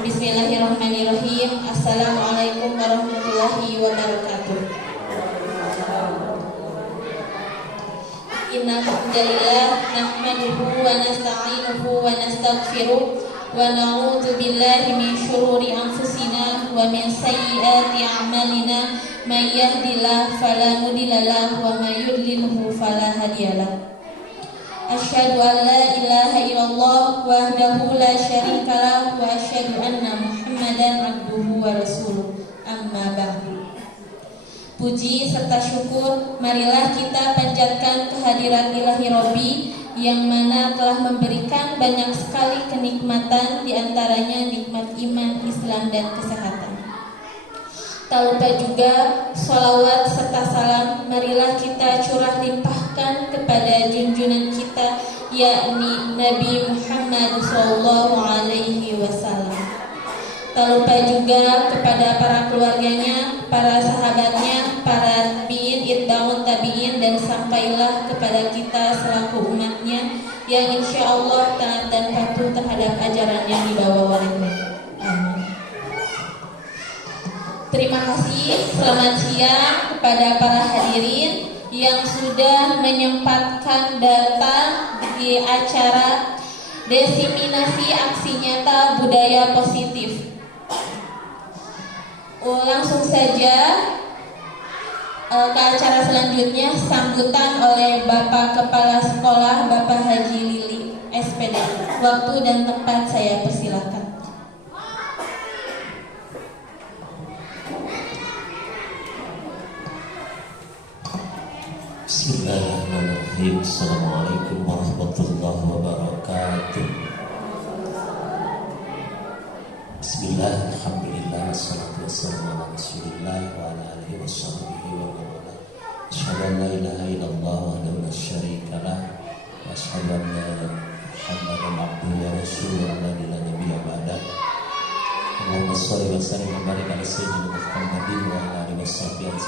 Bismillahirrahmanirrahim. Assalamualaikum warahmatullahi wabarakatuh. Innal hamdalillah nahmaduhu wa nasta'inuhu wa nastaghfiruh wa na'udzu billahi min shururi anfusina wa min sayyiati a'malina may yahdihillahu fala mudilla lahu wa may yudlilhu fala hadiyalah. Asyhadu an la ilaha illallah wahdahu la syarika lahu wa asyhadu anna Muhammadan abduhu wa rasuluh. Amma ba'du. Puji serta syukur marilah kita panjatkan kehadirat Ilahi Robbi yang mana telah memberikan banyak sekali kenikmatan, diantaranya nikmat iman, Islam dan kesehatan. Tak lupa juga sholawat serta salam marilah kita curah limpahkan kepada junjungan kita, yakni Nabi Muhammad SAW. Tak lupa juga kepada para keluarganya, para sahabatnya, para tabi'in, itba'ut tabi'in, dan sampailah kepada kita selaku umatnya yang insya Allah taat dan patuh terhadap ajaran yang dibawa oleh mereka. Terima kasih, selamat siang kepada para hadirin yang sudah menyempatkan datang di acara Diseminasi Aksi Nyata Budaya Positif. Langsung saja ke acara selanjutnya, sambutan oleh Bapak Kepala Sekolah Bapak Haji Lili SPD. Waktu dan tempat saya persilakan. Bismillahirrahmanirrahim. Assalamualaikum warahmatullahi wabarakatuh. Bismillah, alhamdulillah, wassalatu wassalamu ala rasulillah wa ala alihi wa sahbihi wa man asyhadu an la ilaha illallah wahdahu la syarika lah wa asyhadu anna Muhammadan abduhu wa rasuluhu la nabiyya ba'dah. Allahumma shalli wa sallim wa barik ala sayyidina Muhammadin wa ala alihi wa sahbihi wa.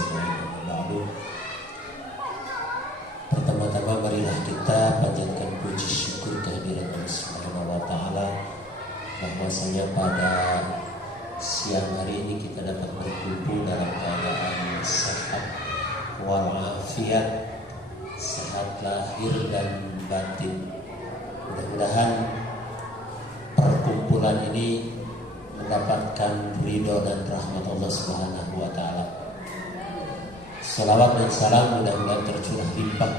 Pertama-tama marilah kita panjatkan puji syukur kehadirat Allah Subhanahu wa taala bahwasanya pada siang hari ini kita dapat berkumpul dalam keadaan sehat walafiat, sehat lahir dan batin. Mudah-mudahan perkumpulan ini mendapatkan ridho dan rahmat Allah Subhanahu wa taala. Salawat dan salam mudah-mudahan tercurah limpah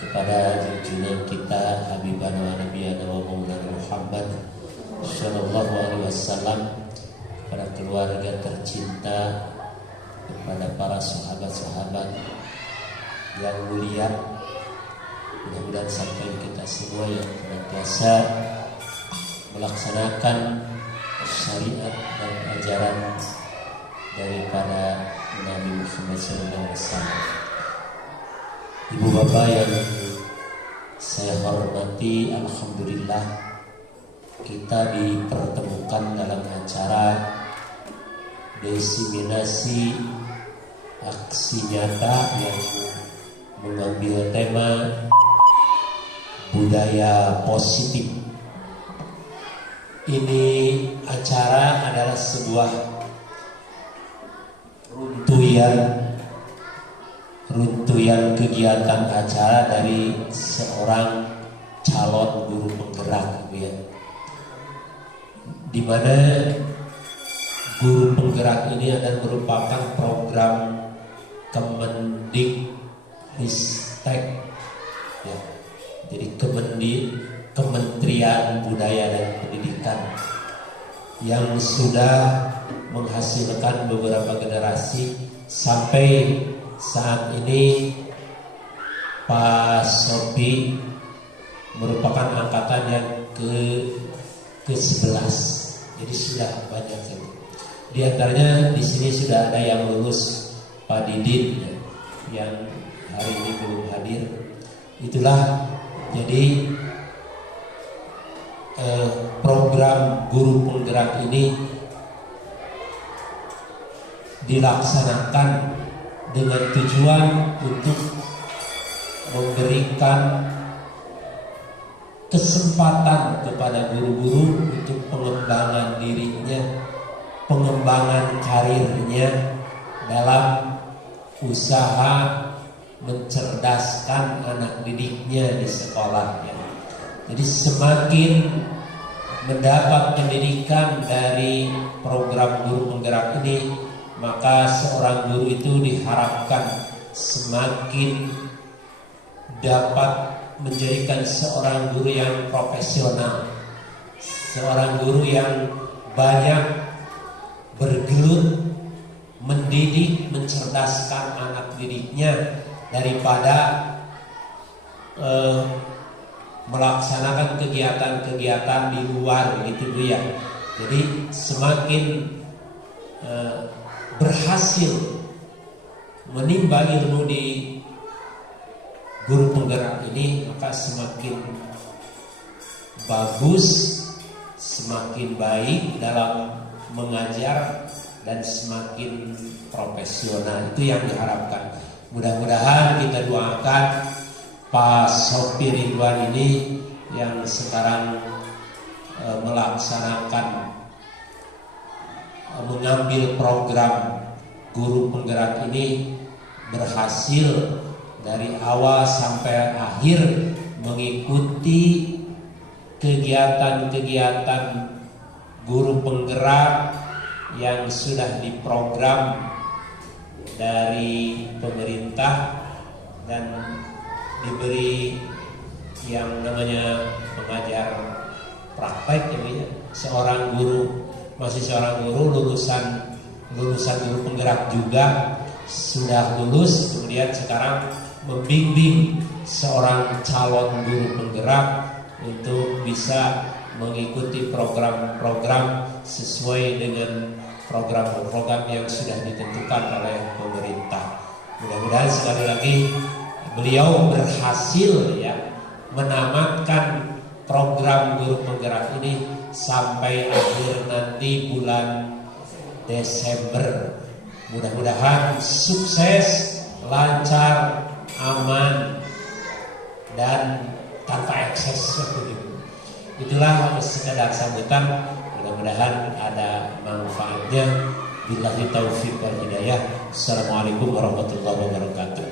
kepada junjungan kita Habibana wa Nabiyana wa Maulana Muhammad sallallahu alaihi wasallam, kepada keluarga tercinta, kepada para sahabat-sahabat yang mulia. Mudah-mudahan sampai kita semua yang senantiasa melaksanakan syariat dan ajaran daripada Nabi Muhammad SAW. Ibu bapak yang saya hormati, alhamdulillah kita dipertemukan dalam acara Diseminasi Aksi Nyata yang mengambil tema budaya positif. Ini acara adalah sebuah runtuyan kegiatan acara dari seorang calon guru penggerak, ya, di mana guru penggerak ini adalah merupakan program Kemendikristek, ya. Jadi Kementerian Budaya dan Pendidikan yang sudah menghasilkan beberapa generasi sampai saat ini. Pak Sopi merupakan angkatan yang ke-11, jadi sudah banyak sekali. Di antaranya di sini sudah ada yang lulus, Pak Didin, ya, yang hari ini belum hadir. Itulah jadi program guru penggerak ini dilaksanakan dengan tujuan untuk memberikan kesempatan kepada guru-guru untuk pengembangan dirinya, pengembangan karirnya dalam usaha mencerdaskan anak didiknya di sekolahnya. Jadi semakin mendapat pendidikan dari program guru penggerak ini, maka seorang guru itu diharapkan semakin dapat menjadikan seorang guru yang profesional, seorang guru yang banyak bergelut mendidik, mencerdaskan anak didiknya daripada melaksanakan kegiatan-kegiatan di luar gitu Bu ya. Jadi semakin berhasil menimba ilmu di guru penggerak ini, maka semakin bagus, semakin baik dalam mengajar dan semakin profesional. Itu yang diharapkan. Mudah-mudahan kita doakan Pak Sopi Ridwan ini yang sekarang melaksanakan mengambil program guru penggerak ini berhasil dari awal sampai akhir mengikuti kegiatan-kegiatan guru penggerak yang sudah diprogram dari pemerintah dan diberi yang namanya pengajar praktek ya. Seorang guru, masih seorang guru lulusan guru penggerak juga sudah lulus, kemudian sekarang membimbing seorang calon guru penggerak untuk bisa mengikuti program-program sesuai dengan program-program yang sudah ditentukan oleh pemerintah. Mudah-mudahan sekali lagi beliau berhasil ya menamatkan program guru penggerak ini sampai akhir nanti bulan Desember. Mudah-mudahan sukses, lancar, aman dan tanpa ekses. Itulah sekedar sambutan. Mudah-mudahan ada manfaatnya. Billahi taufiq wal hidayah. Assalamualaikum warahmatullahi wabarakatuh.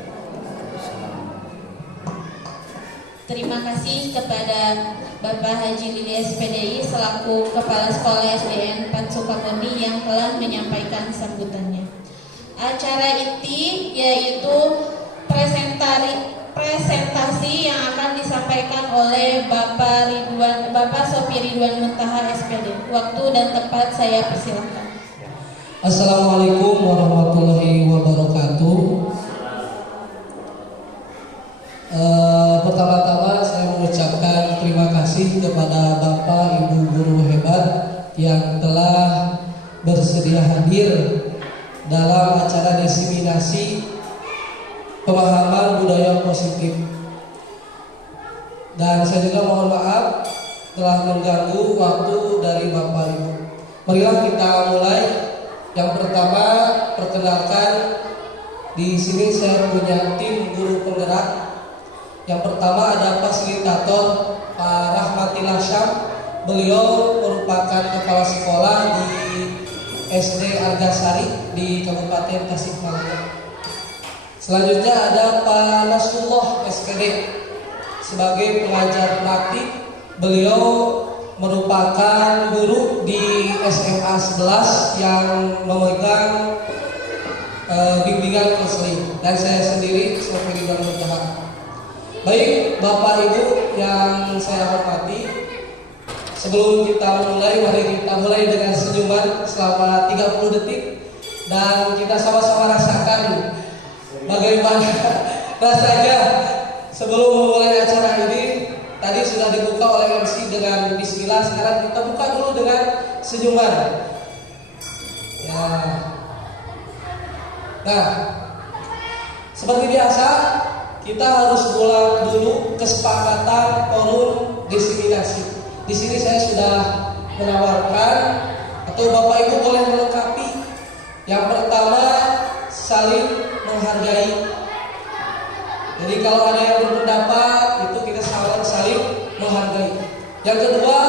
Terima kasih kepada Bapak Haji Ilyas PDI selaku Kepala Sekolah SDN 4 Sukabumi yang telah menyampaikan sambutannya. Acara inti yaitu presentasi yang akan disampaikan oleh Bapak Sopi Ridwan Muntaha SPD. Waktu dan tempat saya persilakan. Assalamualaikum warahmatullahi wabarakatuh. Pertama-tama saya mengucapkan terima kasih kepada Bapak Ibu guru hebat yang telah bersedia hadir dalam acara diseminasi pemahaman budaya positif. Dan saya juga mohon maaf telah mengganggu waktu dari Bapak Ibu. Marilah kita mulai. Yang pertama, perkenalkan di sini saya punya tim guru penggerak. Yang pertama ada fasilitator Pak Rahmatillah Syam. Beliau merupakan kepala sekolah di SD Argasari di Kabupaten Tasikmalaya. Selanjutnya ada Pak Nasrullah SPD sebagai pengajar praktik. Beliau merupakan guru di SMA 11 yang memegang bimbingan konseling, dan saya sendiri Sofi Ridwan Muntaha. Baik Bapak Ibu yang saya hormati, sebelum kita mulai, mari kita mulai dengan senyuman selama 30 detik dan kita sama-sama rasakan bagaimana rasanya sebelum memulai acara ini. Tadi sudah dibuka oleh MC dengan bismillah, sekarang kita buka dulu dengan senyuman. Ya. Nah, seperti biasa kita harus ulang dulu kesepakatan forum diseminasi. Di sini saya sudah menawarkan atau Bapak Ibu boleh melengkapi. Yang pertama, saling menghargai. Jadi kalau ada yang berpendapat itu kita saling menghargai. Yang kedua,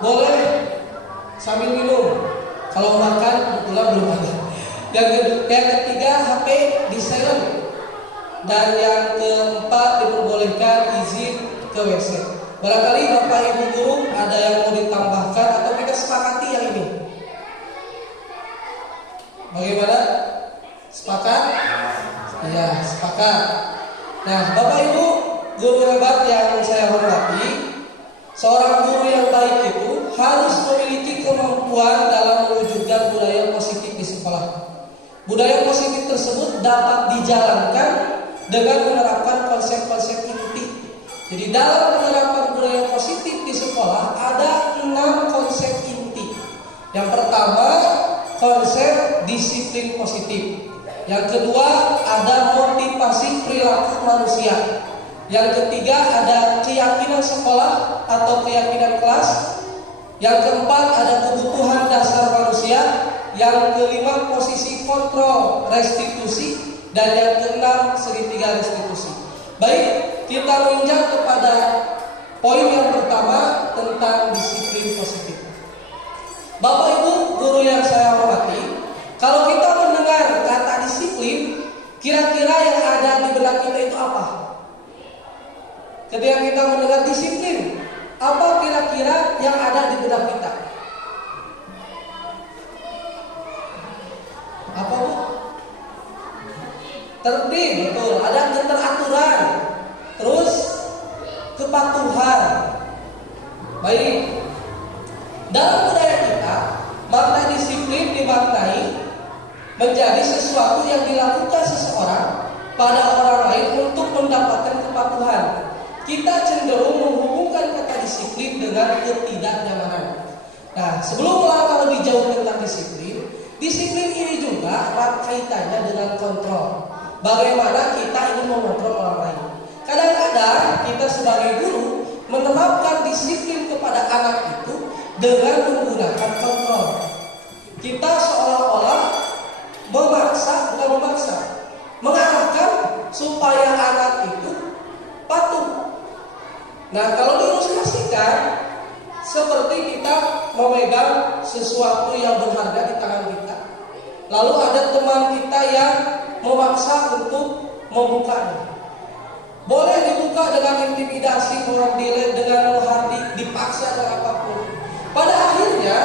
boleh sambil minum. Kalau makan kebetulan belum ada. Yang ketiga, HP di silent. Dan yang keempat, diperbolehkan izin ke WC. Barangkali Bapak Ibu guru ada yang mau ditambahkan atau kita sepakati yang ini? Bagaimana? Sepakat? Iya, sepakat. Nah, Bapak Ibu guru hebat yang saya hormati, seorang guru yang baik itu harus memiliki kemampuan dalam mewujudkan budaya positif di sekolah. Budaya positif tersebut dapat dijalankan dengan menerapkan konsep-konsep inti. Jadi dalam penerapan budaya positif di sekolah ada 6 konsep inti. Yang pertama, konsep disiplin positif. Yang kedua, ada motivasi perilaku manusia. Yang ketiga, ada keyakinan sekolah atau keyakinan kelas. Yang keempat, ada kebutuhan dasar manusia. Yang kelima, posisi kontrol restitusi. Dan yang keenam, segitiga restitusi. Baik, kita menginjak kepada poin yang pertama tentang disiplin positif. Bapak Ibu guru yang saya hormati, kalau kita mendengar kata disiplin, kira-kira yang ada di benak kita itu apa? Ketika kita mendengar disiplin, apa kira-kira yang ada di benak kita? Apa Bu? Tertib, betul. Ada keteraturan, terus kepatuhan. Baik. Dalam budaya kita, makna disiplin dimaknai menjadi sesuatu yang dilakukan seseorang pada orang lain untuk mendapatkan kepatuhan. Kita cenderung menghubungkan kata disiplin dengan ketidaknyamanan. Nah, sebelum melangkah lebih jauh tentang disiplin, disiplin ini juga erat kaitannya dengan kontrol. Bagaimana kita ingin mengontrol orang lain. Kadang-kadang kita sebagai guru menerapkan disiplin kepada anak itu dengan menggunakan kontrol. Kita seolah-olah mengarahkan supaya anak itu patuh. Nah, kalau diilustrasikan seperti kita memegang sesuatu yang berharga di tangan kita. Lalu ada teman kita yang memaksa untuk membukanya. Boleh dibuka dengan intimidasi, dengan menghardik, dipaksa dengan apapun. Pada akhirnya,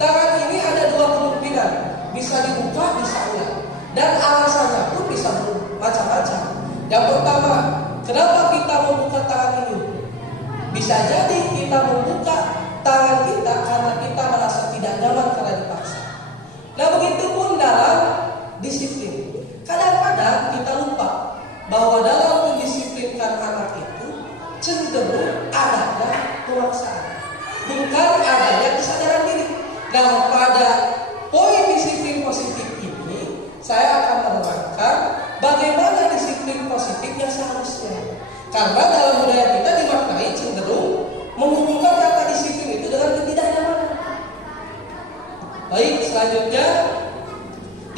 tangan ini ada dua kemungkinan. Bisa dibuka, bisa enggak. Dan alasannya pun bisa bermacam-macam. Yang pertama, kenapa kita membuka tangan ini? Bisa jadi kita membuka tangan kita karena kita merasa tidak nyaman karena dipaksa. Nah, begitu pun dalam disiplin. Kadang-kadang kita lupa bahwa dalam mendisiplinkan anak itu cenderung adanya pemaksaan, bukan adanya kesadaran diri. Nah, pada poin disiplin positif ini, saya akan menerangkan bagaimana disiplin positif yang seharusnya. Karena dalam budaya kita dimaknai cenderung menghubungkan kata disiplin itu dengan ketidaknyamanan. Baik, selanjutnya,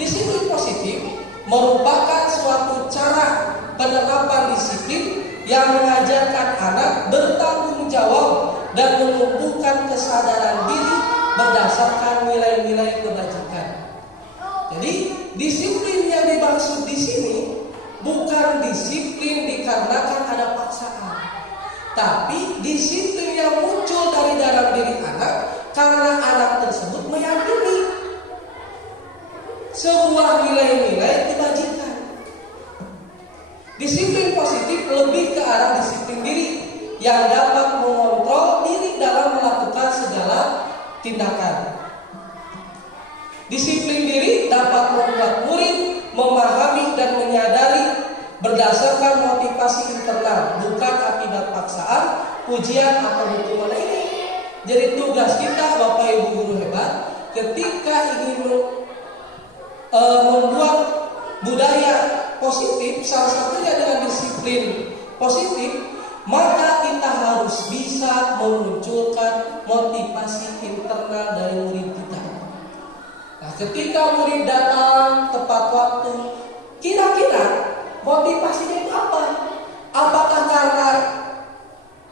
disiplin positif merupakan suatu cara penerapan disiplin yang mengajarkan anak bertanggung jawab dan menumbuhkan kesadaran diri berdasarkan nilai-nilai kebajikan. Jadi, disiplin yang dimaksud di sini bukan disiplin dikarenakan ada paksaan, tapi disiplin yang muncul dari dalam diri anak karena anak tersebut meyakini sebuah nilai-nilai kebajikan. Disiplin positif lebih ke arah disiplin diri yang dapat mengontrol diri dalam melakukan segala tindakan. Disiplin diri dapat membuat murid memahami dan menyadari berdasarkan motivasi internal, bukan akibat paksaan, ujian atau hukuman ini. Jadi tugas kita, Bapak Ibu guru hebat, ketika ingin membuat budaya positif, salah satunya dengan disiplin positif, maka kita harus bisa memunculkan motivasi internal dari murid kita. Nah, ketika murid datang tepat waktu, kira-kira motivasinya itu apa? Apakah karena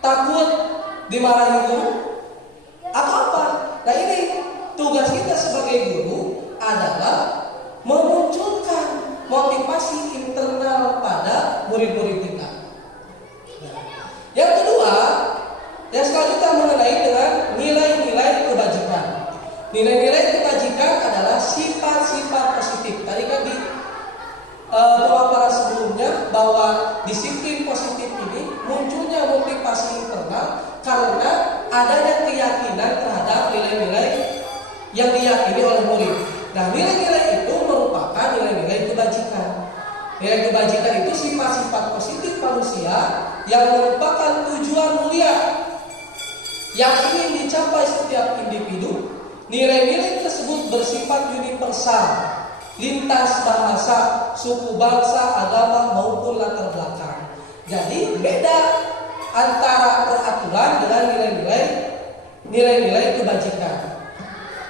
takut dimarahi guru atau apa? Nah ini tugas kita sebagai guru adalah memunculkan motivasi internal pada murid-murid kita. Yang kedua, yang selanjutnya mengenai dengan nilai-nilai kebajikan. Nilai-nilai kebajikan adalah sifat-sifat positif. Tadi kan di pemaparan sebelumnya bahwa disiplin positif ini munculnya motivasi internal karena adanya keyakinan terhadap nilai-nilai yang diyakini oleh murid. Nah, nilai-nilai itu merupakan nilai-nilai kebajikan. Nilai kebajikan itu sifat-sifat positif manusia yang merupakan tujuan mulia yang ingin dicapai setiap individu. Nilai-nilai tersebut bersifat universal, lintas bahasa, suku, bangsa, agama maupun latar belakang. Jadi beda antara peraturan dengan nilai-nilai kebajikan.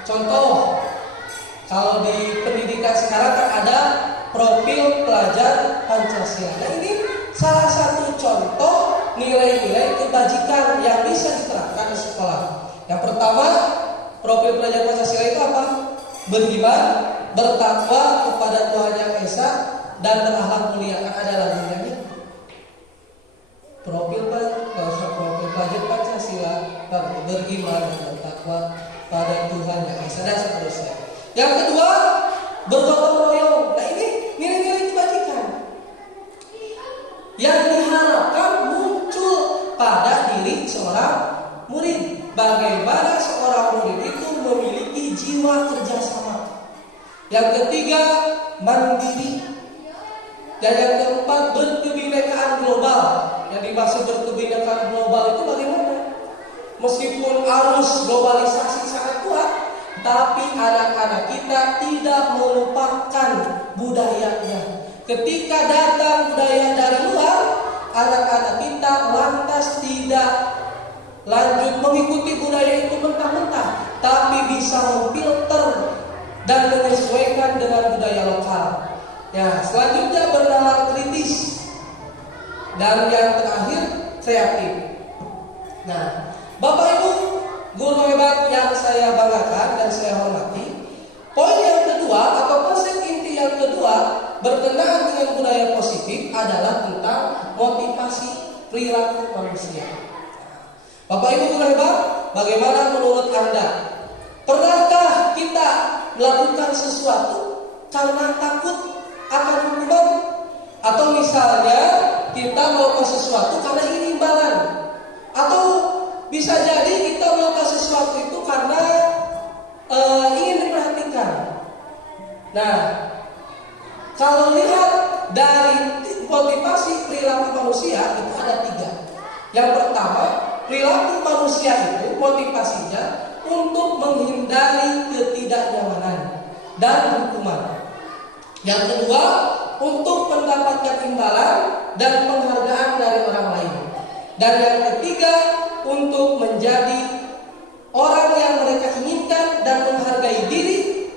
Contoh, kalau di pendidikan sekarang kan ada profil pelajar Pancasila. Nah ini salah satu contoh nilai-nilai kebajikan yang bisa diterapkan di sekolah. Yang pertama, profil pelajar Pancasila itu apa? Beriman, bertakwa kepada Tuhan Yang Esa, dan berakhlak mulia. Kan ada lagunya nih. Profil pelajar Pancasila, beriman dan bertakwa pada Tuhan Yang Esa, dan seterusnya. Yang kedua, bergotong royong. Nah ini nilai-nilai kebajikan yang diharapkan muncul pada diri seorang murid. Bagaimana seorang murid itu memiliki jiwa kerjasama. Yang ketiga, mandiri. Dan yang keempat, berkebinekaan global. Yang dimaksud berkebinekaan global itu bagaimana? Meskipun arus globalisasi sangat kuat, tapi anak-anak kita tidak melupakan budayanya. Ketika datang budaya dari luar, anak-anak kita lantas tidak lanjut mengikuti budaya itu mentah-mentah, tapi bisa memfilter dan menyesuaikan dengan budaya lokal. Ya, selanjutnya bernalar kritis. Dan yang terakhir, kreatif. Nah, Bapak Ibu guru hebat yang saya banggakan dan saya hormati, poin yang kedua atau konsep inti yang kedua berkenaan dengan budaya positif adalah tentang motivasi perilaku manusia. Bapak Ibu guru hebat, bagaimana menurut Anda? Pernahkah kita melakukan sesuatu karena takut akan hukuman? Atau misalnya kita melakukan sesuatu karena ingin imbalan? Atau bisa jadi kita melakukan sesuatu itu karena ingin diperhatikan. Nah, kalau lihat dari motivasi perilaku manusia itu ada 3. Yang pertama, perilaku manusia itu motivasinya untuk menghindari ketidaknyamanan dan hukuman. Yang kedua, untuk mendapatkan imbalan dan penghargaan dari orang lain. Dan yang ketiga, untuk menjadi orang yang mereka inginkan dan menghargai diri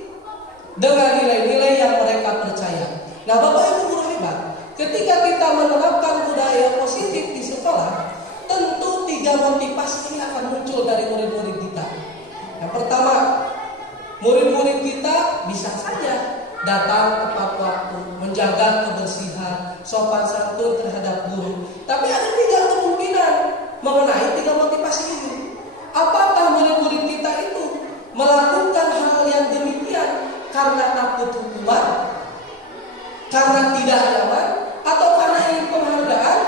dengan nilai-nilai yang mereka percaya. Nah, Bapak Ibu guru hebat, ketika kita menerapkan budaya positif di sekolah, tentu 3 motivasi ini akan muncul dari murid-murid kita. Yang pertama, murid-murid kita bisa saja datang tepat waktu, menjaga kebersihan, sopan santun terhadap guru. Tapi ada 3 kemungkinan mengenai 3 motivasi ini. Apakah murid-murid kita itu melakukan hal yang demikian karena takut hukuman, karena tidak nyaman, atau karena ingin penghargaan?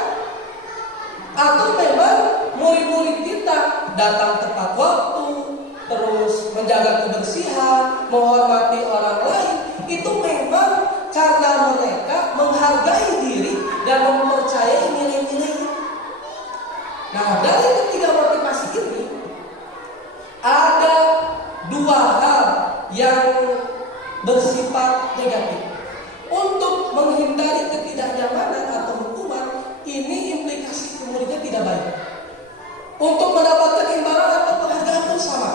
Atau memang murid-murid kita datang tepat waktu, terus menjaga kebersihan, menghormati orang lain, itu memang karena mereka menghargai diri dan mempercayai nilai-nilai. Nah, dari ketiga motivasi ini ada 2 hal yang bersifat negatif. Untuk menghindari ketidaknyamanan atau hukuman, ini implikasi muridnya tidak baik. Untuk mendapatkan imbalan atau penghargaan pun sama.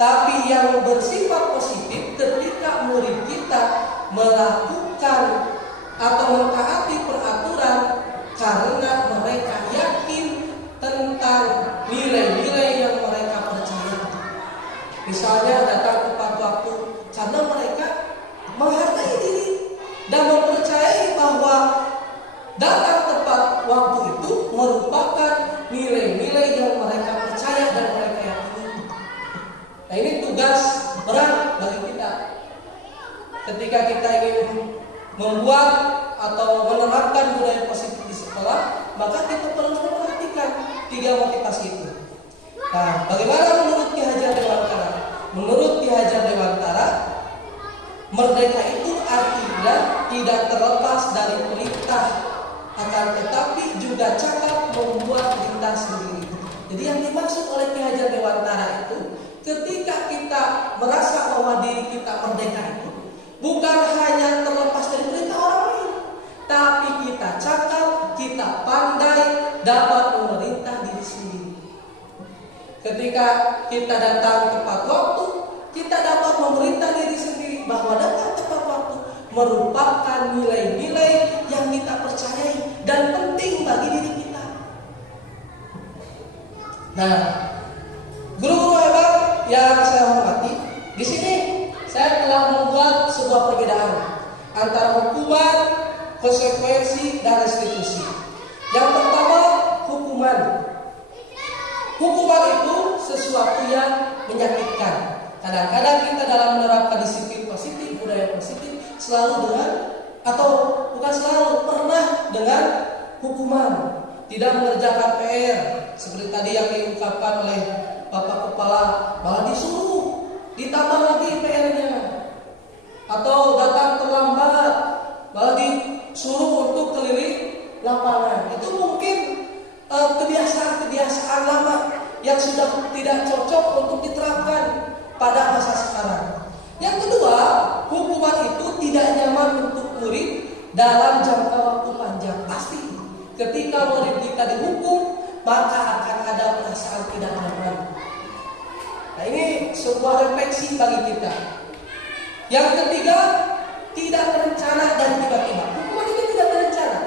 Tapi yang bersifat positif ketika murid kita melakukan atau mentaati peraturan karena mereka yakin tentang nilai ketika kita ingin membuat atau menerapkan budaya positif di sekolah, maka kita perlu memperhatikan 3 motivasi itu. Nah, bagaimana menurut Ki Hajar Dewantara? Menurut Ki Hajar Dewantara, merdeka itu artinya tidak terlepas dari perintah, akan tetapi juga cakap membuat perintah sendiri. Jadi yang dimaksud oleh Ki Hajar Dewantara itu, ketika kita merasa bahwa diri kita merdeka itu bukan hanya terlepas dari perintah orang lain, tapi kita cakap, kita pandai dapat memerintah diri sendiri. Ketika kita datang tepat waktu, kita dapat memerintah diri sendiri bahwa datang tepat waktu merupakan nilai-nilai yang kita percayai dan penting bagi diri kita. Nah, guru-guru hebat yang saya hormati, di sini saya telah membuat sebuah perbedaan antara hukuman, konsekuensi, dan restitusi. Yang pertama, hukuman. Hukuman itu sesuatu yang menyakitkan. Kadang-kadang kita dalam menerapkan disiplin positif, budaya positif, selalu dengan, atau bukan selalu, pernah dengan hukuman. Tidak mengerjakan PR, seperti tadi yang diungkapkan oleh Bapak Kepala, malah disuruh ditambah lagi PR-nya. Atau datang terlambat, malah disuruh untuk keliling lapangan. Itu mungkin kebiasaan-kebiasaan lama yang sudah tidak cocok untuk diterapkan pada masa sekarang. Yang kedua, hukuman itu tidak nyaman untuk murid dalam jangka waktu panjang. Pasti ketika murid kita dihukum, maka akan ada perasaan tidak nyaman. Nah, ini sebuah refleksi bagi kita. Yang ketiga, tidak terencana dan tiba-tiba. Hukuman itu tidak terencana.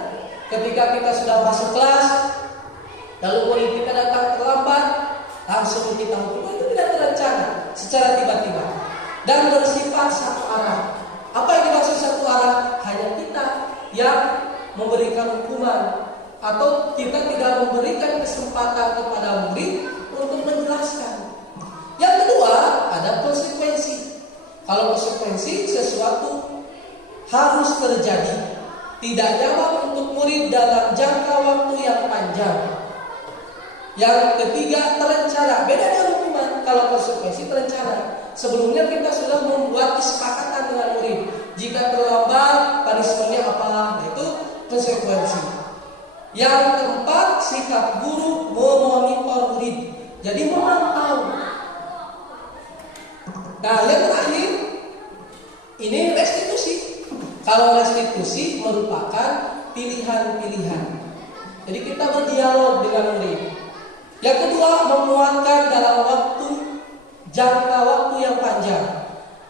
Ketika kita sudah masuk kelas, lalu murid kita datang terlambat, langsung kita hukum. Itu tidak terencana, secara tiba-tiba dan bersifat satu arah. Apa yang dimaksud satu arah? Hanya kita yang memberikan hukuman, atau kita tidak memberikan kesempatan kepada murid untuk menjelaskan. Yang kedua, ada konsekuensi. Kalau konsekuensi, sesuatu harus terjadi, tidak nyaman untuk murid dalam jangka waktu yang panjang. Yang ketiga, terencana. Beda dengan hukuman. Kalau konsekuensi terencana, sebelumnya kita sudah membuat kesepakatan dengan murid. Jika terlambat, punishment-nya apa? Nah, itu konsekuensi. Yang keempat, sikap guru memonitor murid. Jadi memantau. Nah, yang terakhir, ini restitusi. Kalau restitusi merupakan pilihan-pilihan. Jadi kita berdialog dengan murid. Yang kedua, menguatkan dalam jangka waktu yang panjang.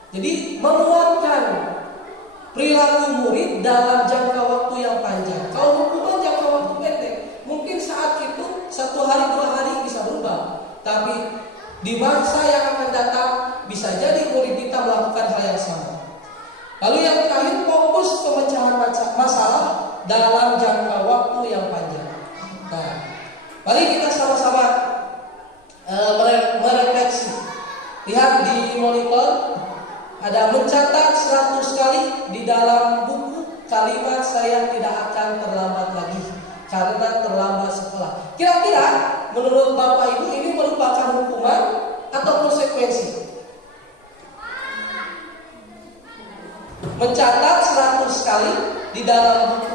Jadi menguatkan perilaku murid dalam jangka waktu yang panjang. Kalau hukuman jangka waktu pendek, mungkin saat itu 1 hari 2 hari bisa berubah. Tapi di masa yang akan datang bisa jadi murid kita melakukan hal yang sama. Lalu yang terakhir, fokus pemecahan masalah dalam jangka waktu yang panjang. Nah, mari kita sama-sama merefleksi. Lihat di monitor, ada mencatat 100 kali di dalam buku kalimat saya tidak akan terlambat lagi karena terlambat sekolah. Kira-kira menurut Bapak Ibu ini merupakan hukuman atau konsekuensi? Mencatat 100 kali di dalam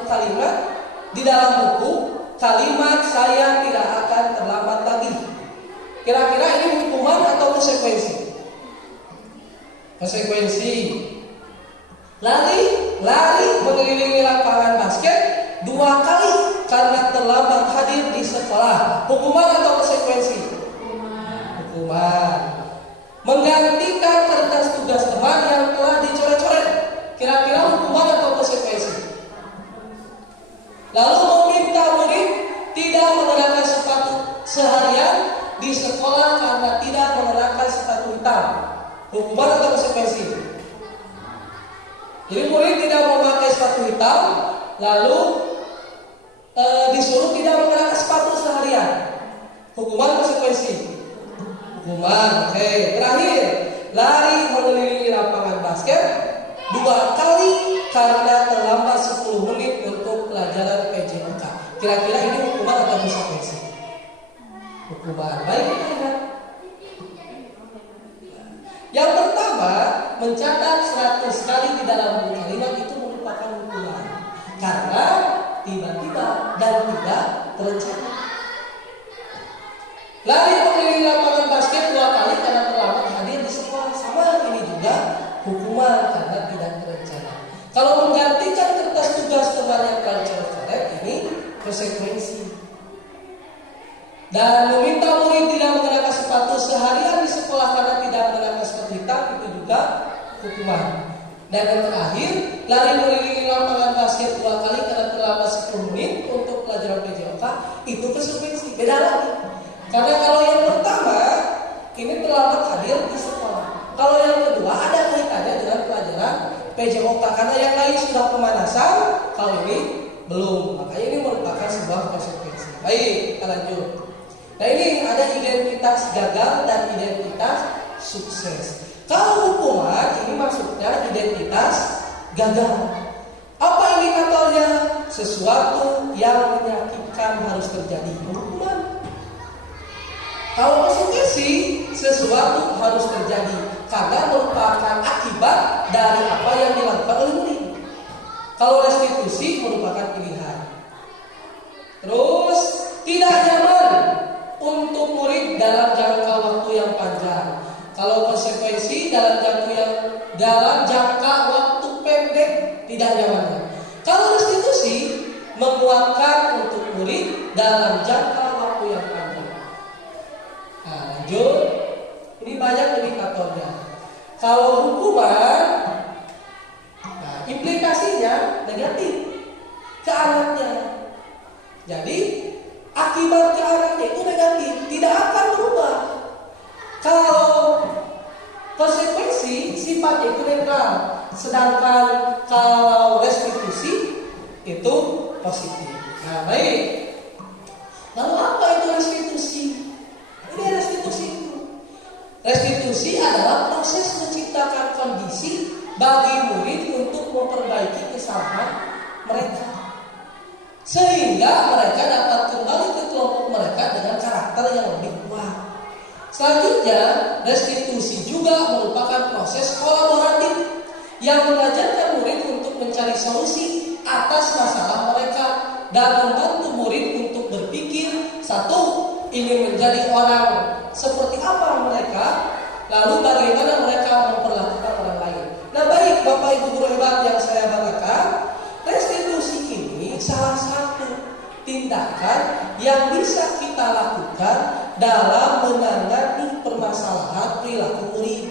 buku kalimat saya tidak akan terlambat lagi. Kira-kira ini hukuman atau konsekuensi? Konsekuensi. Lari mengelilingi lapangan basket 2 kali karena terlambat hadir di sekolah. Hukuman atau konsekuensi? Hukuman. Menggantikan kertas tugas teman yang telah dicoret-coret. Kira-kira hukuman atau konsekuensi? Lalu meminta murid tidak mengenakan sepatu seharian di sekolah karena tidak mengenakan sepatu hitam. Hukuman atau konsekuensi? Jadi murid tidak memakai sepatu hitam, lalu disuruh tidak mengenakan sepatu seharian. Hukuman konsekuensi? Hukuman. Oke. Terakhir, lari mengelilingi lapangan basket 2 kali karena terlambat 10 menit untuk pelajaran PJOK. Kira-kira ini hukuman atau konsekuensi? Hukuman. Baik, kita lihat. Yang pertama, mencatat 100 kali di dalam buku kalimat itu merupakan hukuman karena tiba-tiba dan tidak terencana. Lari mengelilingi lapangan basket 2 kali karena terlambat hadir di sekolah, sama ini juga hukuman karena tidak terencana. Kalau menggantikan kertas tugas teman yang coret, ini konsekuensi. Dan meminta murid tidak mengenakan sepatu seharian di sekolah karena tidak mengenakan sepatu hitam, itu juga hukuman. Dan yang terakhir, lari mengelilingi lapangan basket 2 kali karena terlambat 10 menit untuk pelajaran PJOK, itu konsekuensi. Beda lagi. Karena kalau yang pertama ini terlambat hadir di sekolah. Kalau yang kedua ada kaitannya dengan pelajaran PJOK karena yang lain sudah pemanasan, kalau ini belum. Makanya ini merupakan sebuah konsekuensi. Baik, kita lanjut. Nah, ini ada identitas gagal dan identitas sukses. Kalau hukuman ini maksudnya identitas gagal. Apa indikatornya? Sesuatu yang menyakitkan harus terjadi, hukuman. Kalau konsekuensi, sesuatu harus terjadi karena merupakan akibat dari apa yang dilakukan oleh murid. Kalau restitusi merupakan pilihan. Terus tidak nyaman untuk murid dalam jangka waktu yang panjang. Kalau konsekuensi dalam jangka waktu pendek tidak nyaman. Kalau restitusi menguatkan untuk murid dalam jangka waktu yang panjang. Nah, lanjut. Ini banyak indikatornya. Kalau hukuman, nah, implikasinya negatif ke anaknya. Jadi akibat ke anaknya itu negatif, tidak akan berubah. Kalau konsekuensi sifatnya itu netral, sedangkan kalau restitusi itu positif. Nah, baik. Lalu apa itu restitusi? Ini restitusi itu. Restitusi adalah proses menciptakan kondisi bagi murid untuk memperbaiki kesalahan mereka, sehingga mereka dapat kembali ke kelompok mereka dengan karakter yang lebih kuat. Selanjutnya, restitusi juga merupakan proses kolaboratif yang mengajarkan murid untuk mencari solusi atas masalah mereka dan membantu murid untuk berpikir, satu, ingin menjadi orang seperti apa mereka, lalu bagaimana mereka memperlakukan orang lain. Nah, baik Bapak Ibu guru hebat yang saya banggakan, restitusi ini salah satu tindakan yang bisa kita lakukan dalam menangani permasalahan perilaku murid.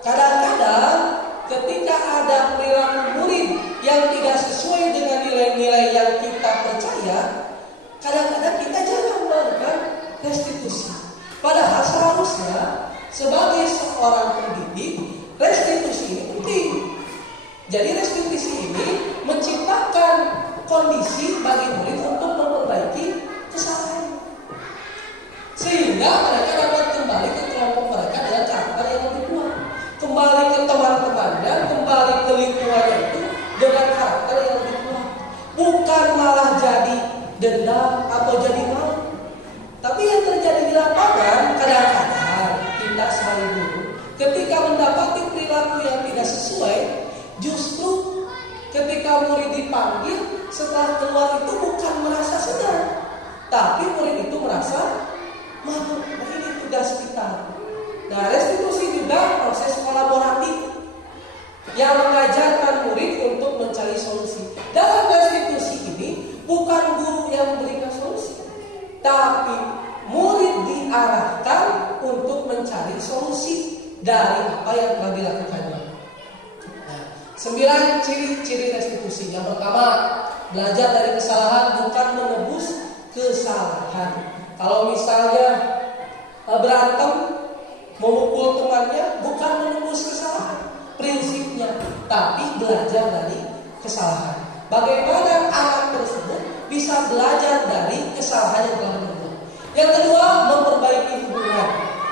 Kadang-kadang ketika ada perilaku murid yang tidak sesuai dengan nilai-nilai yang kita percaya, kadang-kadang kita jarang melakukan restitusi. Padahal seharusnya sebagai seorang pendidik, restitusi ini penting. Jadi restitusi ini menciptakan kondisi bagi murid untuk memperbaiki kesalahan, sehingga mereka dapat kembali ke kelompok mereka dengan karakter yang lebih kuat, kembali ke teman-temannya, kembali ke lingkungannya itu dengan karakter yang lebih kuat, bukan malah jadi dendam atau jadi malu. Tapi yang terjadi di lapangan, kadang-kadang kita sebagai guru ketika mendapati perilaku yang tidak sesuai, justru ketika murid dipanggil setelah keluar itu bukan merasa senang, tapi murid itu merasa malu. Nah, ini tugas kita. Nah, restitusi juga proses kolaboratif yang mengajarkan murid untuk mencari solusi. Dalam restitusi ini bukan guru yang memberikan solusi, tapi murid diarahkan untuk mencari solusi dari apa yang telah dilakukannya. Nah, 9 ciri-ciri restitusi. Yang pertama, belajar dari kesalahan, bukan menebus kesalahan. Kalau misalnya berantem, memukul temannya, bukan menebus kesalahan prinsipnya, tapi belajar dari kesalahan. Bagaimana anak tersebut bisa belajar dari kesalahan yang telah dibuat. Yang kedua, memperbaiki hubungan.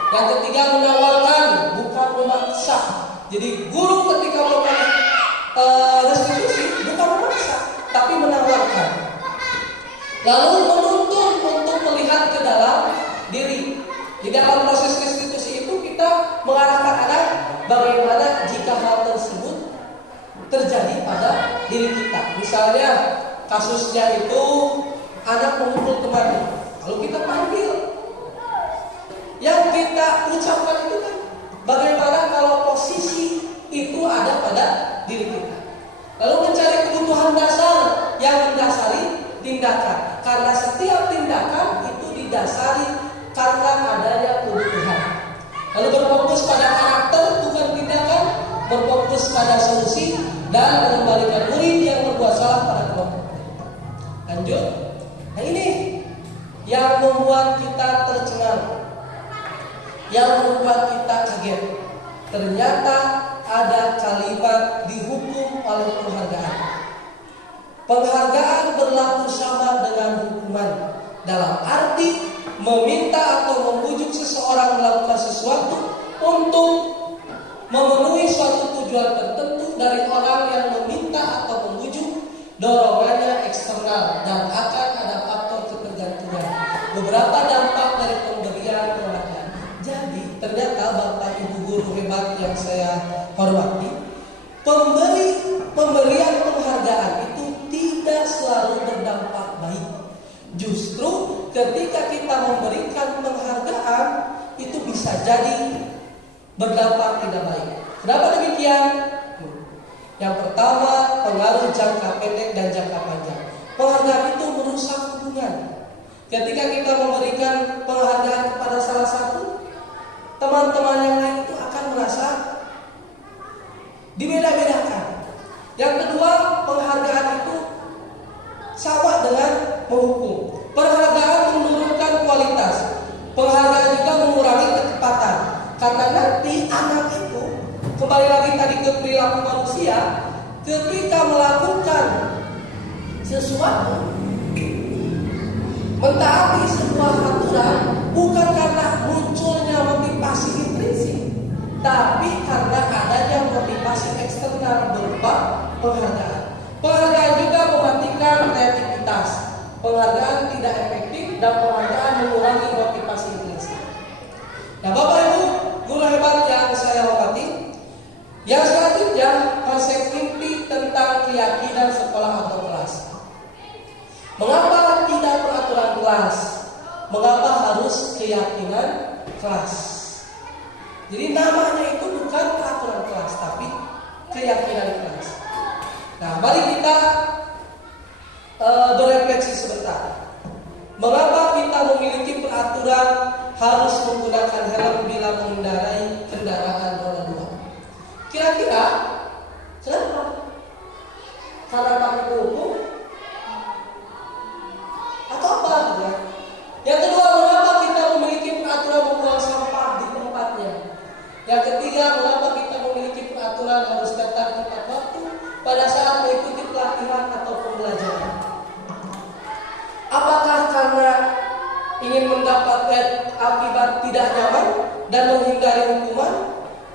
Yang ketiga, menawarkan, bukan memaksa. Jadi guru ketika melakukan restitusi bukan memaksa, tapi menawarkan. Lalu menuntun untuk melihat ke dalam diri. Di dalam proses restitusi itu kita mengarahkan anak bagaimana jika hal tersebut terjadi pada diri kita. Misalnya kasusnya itu anak memukul temannya, lalu kita panggil. Yang kita ucapkan itu kan bagaimana kalau posisi itu ada pada diri kita. Lalu mencari kebutuhan dasar yang mendasari tindakan. Karena setiap tindakan itu didasari karena adanya kebutuhan. Lalu berfokus pada karakter bukan tindakan, berfokus pada solusi dan mengembalikan murid yang berbuat salah pada kelompok. Lanjut. Nah ini yang membuat kita tercengang, yang membuat kita kaget. Ternyata ada kalimat dihukum oleh penghargaan. Penghargaan berlaku sama dengan hukuman, dalam arti meminta atau membujuk seseorang melakukan sesuatu untuk memenuhi suatu tujuan tertentu dari orang yang meminta atau membujuk, dorongannya eksternal dan akan ada faktor ketergantungan. Beberapa dampak dari pemberian penghargaan. Jadi ternyata Bapak Ibu guru hebat yang saya hormati, pemberian penghargaan itu tidak selalu berdampak baik. Justru ketika kita memberikan penghargaan itu bisa jadi berdampak tidak baik. Kenapa demikian? Yang pertama, pengaruh jangka pendek dan jangka panjang. Penghargaan itu merusak hubungan. Ketika kita memberikan penghargaan kepada salah satu, teman-teman yang lain itu akan merasa dibeda-bedakan. Yang kedua, penghargaan itu sama dengan menghukum. Penghargaan menurunkan kualitas. Penghargaan juga mengurangi kecepatan. Karena nanti anak itu, kembali lagi tadi ke perilaku manusia, ketika melakukan sesuatu, mentaati sebuah aturan bukan karena munculnya motivasi intrinsik, tapi karena adanya motivasi eksternal berupa penghargaan. Penghargaan juga mematikan kreativitas. Penghargaan tidak efektif dan penghargaan mengurangi motivasi intrinsik. Nah, Bapak Ibu guru hebat yang saya hormati, yang selanjutnya konsep inti tentang keyakinan sekolah atau kelas. Mengapa tidak peraturan kelas? Mengapa harus keyakinan kelas? Jadi namanya itu bukan peraturan kelas, tapi keyakinan kelas. Nah, mari kita berefleksi sebentar. Mengapa kita memiliki peraturan harus menggunakan helm bila mengendarai kendaraan roda 2? Kira-kira kenapa? Karena takut hukum? Atau apa? Ya? Yang kedua, mengapa kita memiliki peraturan membuang sampah di tempatnya? Yang ketiga, mengapa kita memiliki peraturan harus datang tepat waktu pada saat mengikuti pelatihan atau pembelajaran? Apakah karena ingin mendapatkan akibat tidak nyaman dan menghindari hukuman?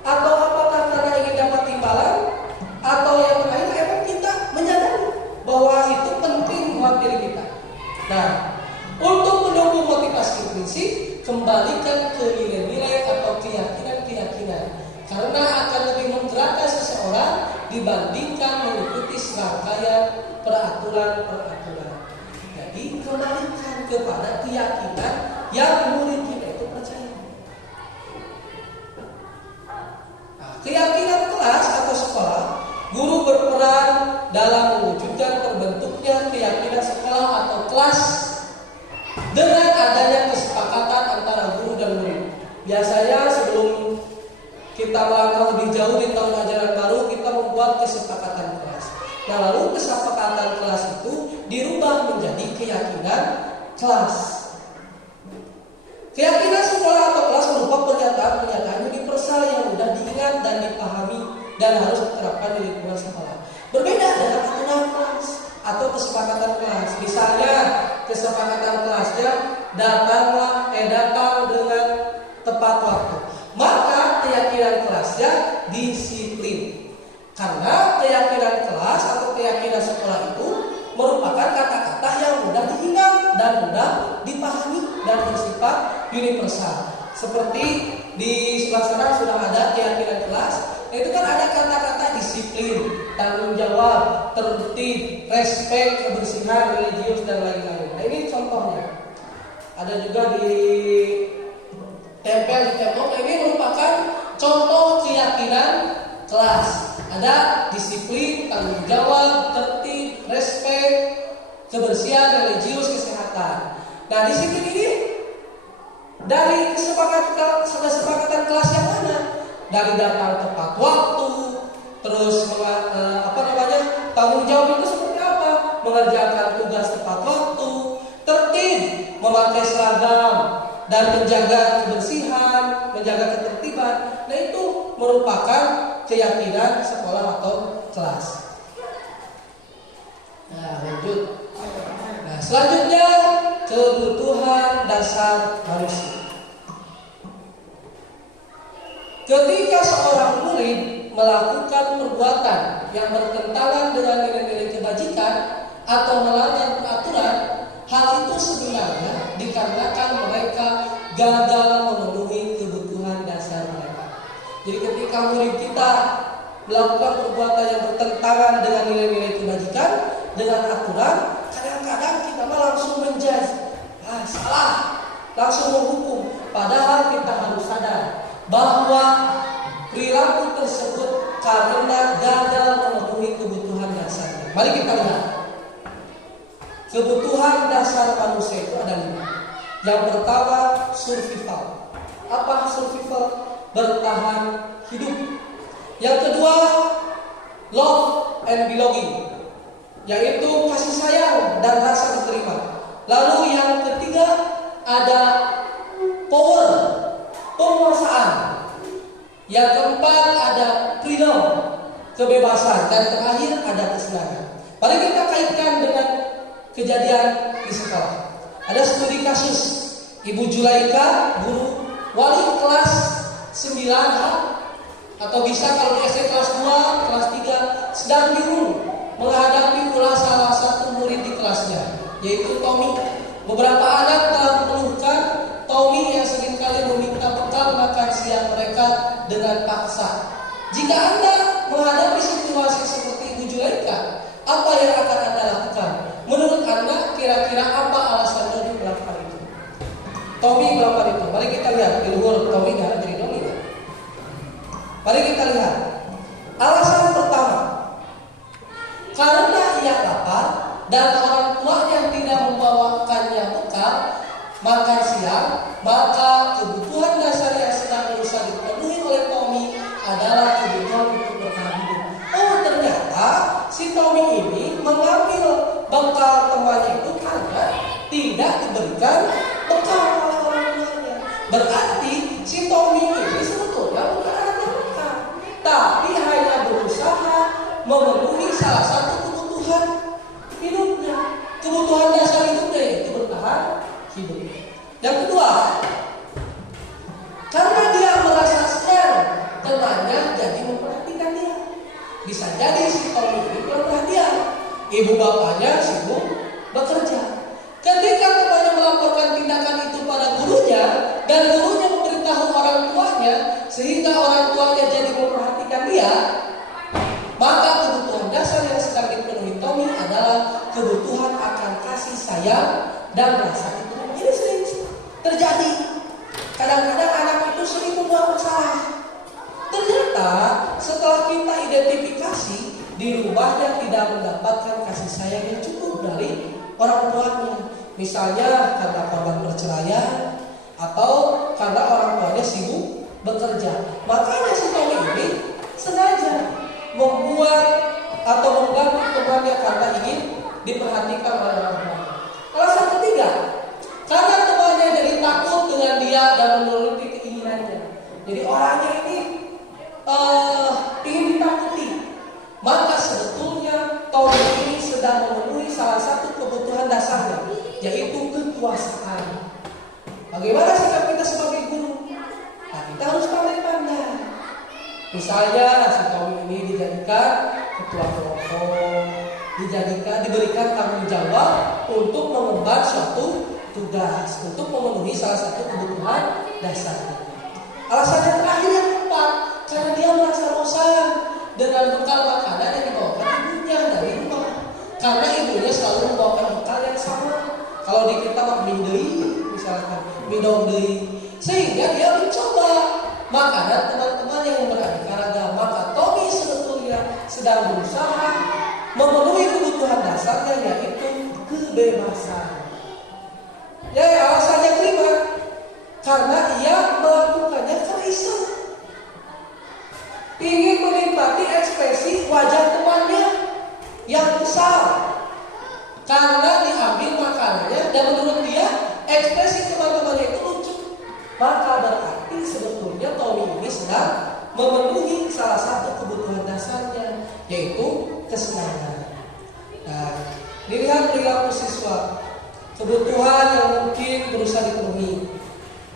Atau apakah karena ingin dapat timbalan? Atau yang lain, emang kita menyadari bahwa itu penting buat diri kita? Nah, untuk mendukung motivasi intrinsik, kembalikan ke nilai-nilai atau keyakinan-keyakinan, karena akan lebih menggerakkan seseorang dibandingkan mengikuti serangkaian peraturan-peraturan. Jadi kembalikan kepada keyakinan yang murid kita itu percaya. Nah, keyakinan kelas atau sekolah, guru berperan dalam mewujudkan terbentuknya keyakinan sekolah atau kelas dengan adanya kesepakatan antara guru dan murid. Biasanya sebelum kita melangkah lebih jauh di tahun ajaran baru, kita membuat kesepakatan kelas. Nah, lalu kesepakatan kelas itu dirubah menjadi keyakinan kelas. Keyakinan sekolah atau kelas berupa pernyataan-pernyataan universal yang mudah diingat dan dipahami dan harus diterapkan di lingkungan sekolah. Berbeda dengan aturan kelas atau kesepakatan kelas. Misalnya kesepakatan kelasnya datang dengan tepat waktu. Maka keyakinan kelasnya disiplin. Karena keyakinan universal. Seperti di sebelah sana sudah ada keyakinan kelas. Nah, itu kan ada kata-kata disiplin, tanggung jawab, tertib, respek, kebersihan, religius dan lain-lain. Nah, ini contohnya. Ada juga di tempel di tembok. Ini merupakan contoh keyakinan kelas. Ada disiplin, tanggung jawab, tertib, respek, kebersihan, religius, kesehatan. Nah, disiplin ini dari kesepakatan kelas yang mana? Dari datang tepat waktu, terus tanggung jawab itu seperti apa? Mengerjakan tugas tepat waktu, tertib, memakai seragam, dan menjaga kebersihan, menjaga ketertiban. Nah, itu merupakan keyakinan sekolah atau kelas. Nah, lanjut. Nah, selanjutnya kebutuhan dasar manusia. Ketika seorang murid melakukan perbuatan yang bertentangan dengan nilai-nilai kebajikan atau melanggar peraturan, hal itu sebenarnya dikarenakan mereka gagal memenuhi kebutuhan dasar mereka. Jadi ketika murid kita melakukan perbuatan yang bertentangan dengan nilai-nilai kebajikan, dengan aturan, kadang-kadang kita langsung menjudge, salah, langsung menghukum. Padahal kita harus sadar bahwa perilaku tersebut karena gagal memenuhi kebutuhan dasarnya. Mari kita lihat. Kebutuhan dasar manusia itu ada 5. Yang pertama, survival. Apa survival? Bertahan hidup. Yang kedua, love and belonging, yaitu kasih sayang dan rasa diterima. Lalu yang ketiga ada power, penguasaan. Yang keempat ada freedom, kebebasan. Dan terakhir ada kesenangan. Mari kita kaitkan dengan kejadian di sekolah. Ada studi kasus Ibu Julaika, guru wali kelas 9A, atau bisa kalau di SD kelas 2, kelas 3, sedang bingung menghadapi ulah salah satu murid di kelasnya, yaitu Tommy. Beberapa anak telah mengeluhkan Tommy yang seringkali meminta bekal makan siang mereka dengan paksa. Jika Anda menghadapi situasi seperti Ibu Julaika, apa yang akan Anda lakukan? Menurut Anda, kira-kira apa alasan dia melakukan itu? Tommy melakukan itu. Mari kita lihat. Di luar Tommy nggak jadi Tommy. Mari kita lihat. Alasan pertama, karena ia lapar dan orang tuanya tidak membawakannya bekal makan siang, maka kebutuhan dasar yang sedang berusaha dipenuhi oleh Tommy adalah kebutuhan untuk bertahan hidup. Oh, ternyata si Tommy ini mengambil bekal temannya itu karena tidak diberikan bekal oleh orang tuanya. Berarti si Tommy ini sebetulnya bukan anak yang bekal, tapi hanya berusaha memenuhi salah satu kebutuhan hidupnya, kebutuhan dasar hidupnya, yaitu bertahan hidup. Yang kedua, karena dia merasa senang temannya jadi memperhatikan dia. Bisa jadi si Tommy ini perhatian, ibu bapaknya sibuk bekerja. Ketika temannya melaporkan tindakan itu pada gurunya dan gurunya memberitahu orang tuanya, sehingga orang tuanya jadi memperhatikan dia, maka kebutuhan dasar yang sedang dipenuhi Tommy adalah kebutuhan akan kasih sayang dan rasa itu. Ini sering terjadi. Kadang-kadang anak itu sering membuat masalah. Ternyata setelah kita identifikasi, di rumahnya tidak mendapatkan kasih sayang yang cukup dari orang tuanya. Misalnya karena korban perceraian atau karena orang tuanya sibuk bekerja. Makanya si Tommy ini sengaja membuat atau mengganggu temannya karena ingin diperhatikan oleh orang tuanya. Alasan ketiga, karena temannya jadi takut dengan dia dan menuruti keinginannya. Jadi orangnya ini ingin ditakuti. Maka sebetulnya Tommy ini sedang memenuhi salah satu kebutuhan dasarnya, yaitu kekuasaan. Bagaimana sikap kita sebagai guru? Nah, kita harus pandai-pandai. Misalnya si Tommy ini dijadikan ketua kelompok, diberikan tanggung jawab untuk mengemban suatu tugas untuk memenuhi salah satu kebutuhan dasar. Alasan yang terakhir yang keempat, karena dia merasa bosan dengan bekal makanan yang dibawakan ibunya dari rumah. Karena ibunya selalu membawakan bekal yang sama. Kalau di kita mie deui, misalkan mie dong deui, sehingga dia mencoba makanan teman-teman yang beraneka ragam. Maka Tommy sebetulnya sedang berusaha memenuhi kebutuhan dasarnya, yaitu kebebasan. Ya, alasannya kelima, karena ia melakukannya karena iseng, ingin menikmati ekspresi wajah temannya yang besar. Karena diambil makanannya dan menurut dia ekspresi teman-temannya itu lucu, maka berarti sebetulnya Tommy ini sedang memenuhi salah satu kebutuhan dasarnya, yaitu kesenangan. Nah, dilihat perilaku siswa, kebutuhan yang mungkin berusaha dipenuhi.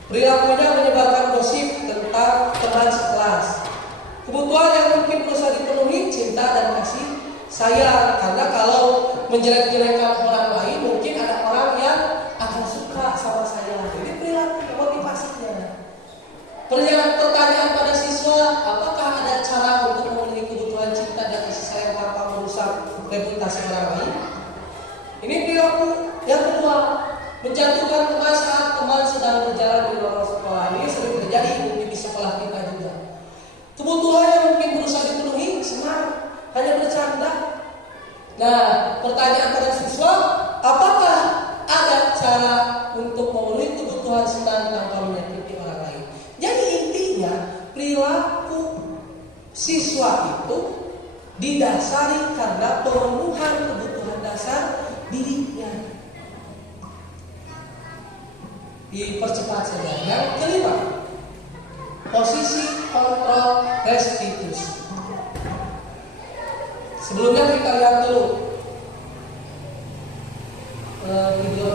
Perilakunya menyebarkan gosip tentang teman sekelas. Kebutuhan yang mungkin berusaha dipenuhi, cinta dan kasih sayang. Karena kalau menjelek-jelekan orang lain, mungkin ada orang yang akan suka sama saya. Jadi perilaku motivasinya. Pertanyaan pada siswa, apakah ada cara untuk memenuhi kebutuhan cinta dan kasih sayang tanpa merusak reputasi orang lain? Ini perilaku yang kedua, menjatuhkan teman saat teman sedang berjalan di lorong sekolah. Ini sering terjadi mungkin di sekolah kita juga. Kebutuhan yang mungkin berusaha dipenuhi, senang, hanya bercanda. Nah, pertanyaan pada siswa, apakah ada cara untuk memenuhi kebutuhan senang tanpa menyakiti orang lain? Jadi intinya, perilaku siswa itu didasari karena pemenuhan kebutuhan dasar dirinya. Dipercepat saja. Yang kelima, posisi kontrol restitusi. Sebelumnya kita lihat dulu video.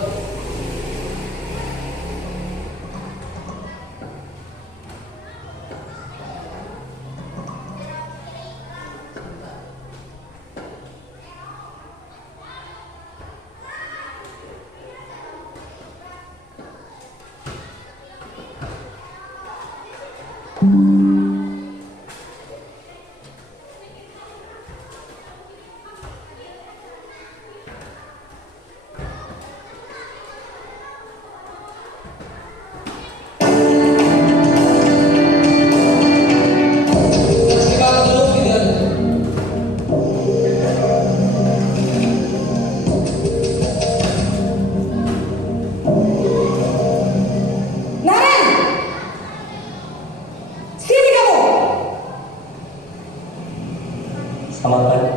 Selamat pagi.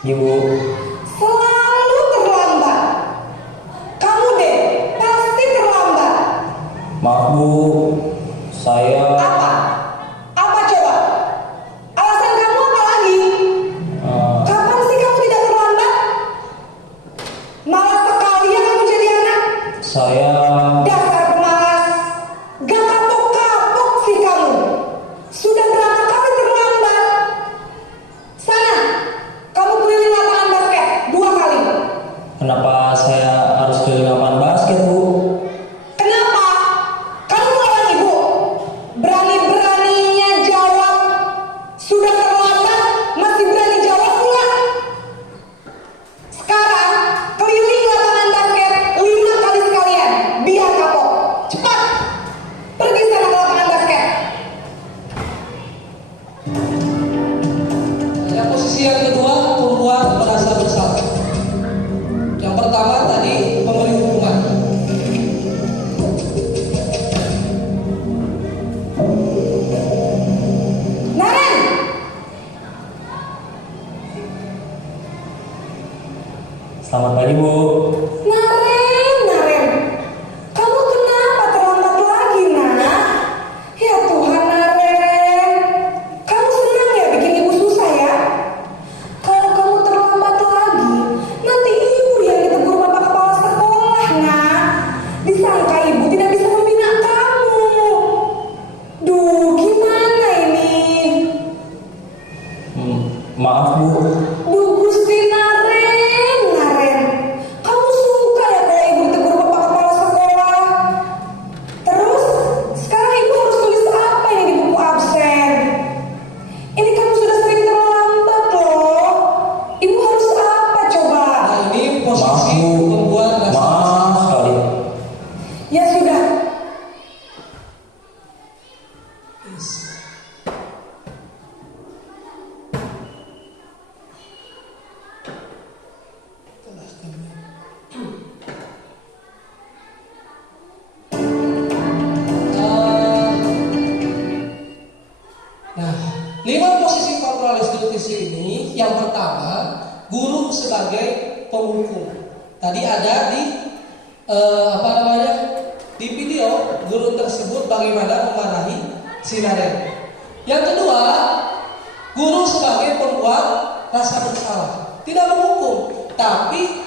Ibu, selalu terlambat. Kamu deh pasti terlambat. maaf Bu, saya Apa? Apa coba? Alasan kamu apa lagi? Kapan sih kamu tidak terlambat? Malas sekali ya kamu jadi anak. saya Dasar pemalas. Gak kapok-kapok sih kamu. Sudah berapa kali terlambat? Sana, kamu keliling lapangan basket 2 kali. kenapa saya harus keliling lapangan basket Bu? Kenapa? Kamu seorang ibu. Berani-beraninya jawab. Sudah terlambat, masih berani jawab pula. Sekarang, keliling lapangan basket 5 kali sekalian. Biar kapok. Cepat. Pergi sana ke lapangan basket. Yang posisi yang kedua, perempuan merasa bersalah. Yang pertama tadi memberi hukuman. Naren, Selamat pagi Bu. Naren. Kamu kenapa terlambat lagi, nak? Ya Tuhan, Naren. Kamu senang ya bikin ibu susah ya? Kalau kamu terlambat lagi, nanti ibu yang ditegur bapak kepala sekolah, nak. Disangka ibu tidak bisa membina kamu. posisi membuat rasa maaf sekali. Ya sudah. Nah, 5 posisi kontrol restitusi ini, yang pertama, guru sebagai penghukum. Tadi ada di di video guru tersebut bagaimana memarahi si Naren. Yang kedua, guru sebagai pembuat rasa bersalah, tidak menghukum, tapi